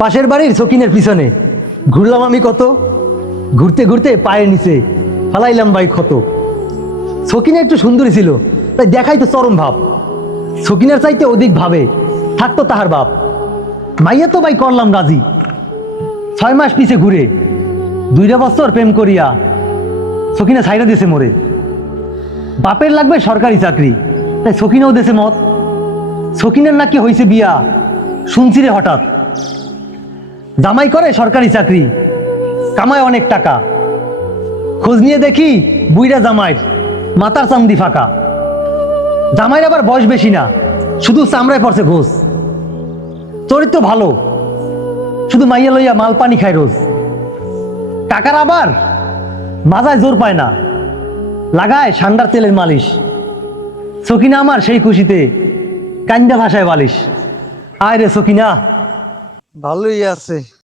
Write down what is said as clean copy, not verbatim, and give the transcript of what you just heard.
পাশের বাড়ির সকিনের পিছনে ঘুরলাম আমি কত, ঘুরতে ঘুরতে পায়ের নিচে ফালাইলাম ভাই ক্ষত। সকিনা একটু সুন্দরী ছিল, তাই দেখাই তো চরম ভাব। সকিনার চাইতে অধিক ভাবে থাকতো তাহার বাপ। মাইয়া তো ভাই করলাম রাজি, 6 মাস পিছে ঘুরে 2 বছর প্রেম করিয়া সকিনা ছাইরা দিয়েছে মোরে। বাপের লাগবে সরকারি চাকরি, তাই সকিনাও দেশে মত। সকিনার নাকি হয়েছে বিয়া, শুনছি রে হঠাৎ। জামাই করে সরকারি চাকরি, কামায় অনেক টাকা। খোঁজ নিয়ে দেখি বুইরা জামাইয়ের মাথার চামদি ফাঁকা। জামাইয়ের আবার বয়স বেশি না, শুধু চামড়ায় পড়ছে ঘোষ। চরিত্র ভালো, শুধু মাইয়া লইয়া মাল পানি খায় রোজ। টাকার আবার মাজায় জোর পায় না, লাগায় সান্ডার তেলের মালিশ। সকিনা আমার সেই খুশিতে কান্দা ভাষায় বালিশ। আয় রে সকিনা। ভালোই আছে।